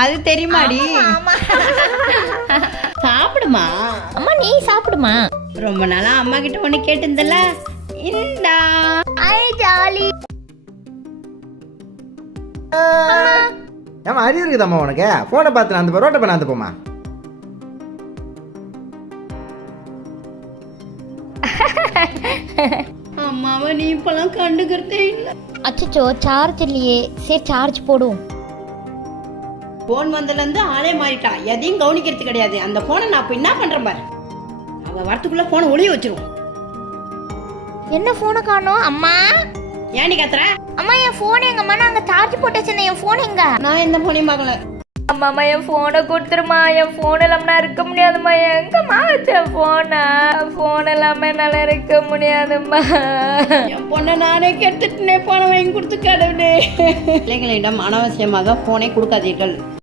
அது தெரியுமாடி? சாப்பிடுமா. அம்மா நீ சாப்பிடுமா. ரொம்ப நாளா அம்மா கிட்ட ஒண்ணு கேட்டிருந்தல, இந்தா. ஐ ஜாலி. ஏமா அறிவு இருக்குதாம்மா உனக்கு? போனை பார்த்து நான் அந்த ரோட்டை பண்ண அந்த போமா. அம்மாவை நீ இப்பெல்லாம் கண்டுக்கிறதே இல்லை. அச்சோ சார்ஜ் இல்லையே. சரி சார்ஜ் போடுவோம். போன் வந்ததுல இருந்து ஆளே மாறிட்டா. எதையும் கவனிக்கிறது கிடையாது. அந்த போனை நான் இப்ப என்ன பண்றேன் பாரு. அவ வரத்துக்குள்ள போனை ஒளிய வச்சிருவோம். என்ன போனை காணோம் அம்மா? ஏன்டி கத்துற? அம்மா என் போன் எங்கம்மா? நாங்க சார்ஜ் போட்டு வச்சிருந்தேன். என் போன் எங்க? நான் எந்த போனையும் பார்க்கல. அம்மா என் போனை கொடுத்துருமா. என் போன் இல்லாம இருக்க முடியாதுமா. எங்கம்மா வச்ச போனை? போன் இல்லாம என்னால இருக்க முடியாதும்மா. என் பொண்ணை நானே கெடுத்துட்டேனே. போனை வாங்கி கொடுத்து கடவுளே. பிள்ளைகளிடம் அனாவசியமாக போனை கொடுக்காதீர்கள்.